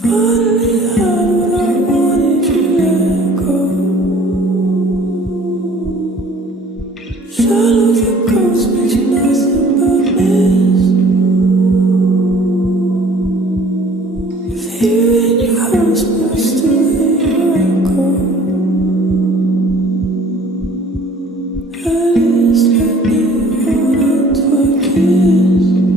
Finally had what I wanted, you let go. Shadow the ghost makes you nothing but miss. If here in your house, but I still hear your echo. At least let me hold on to a kiss.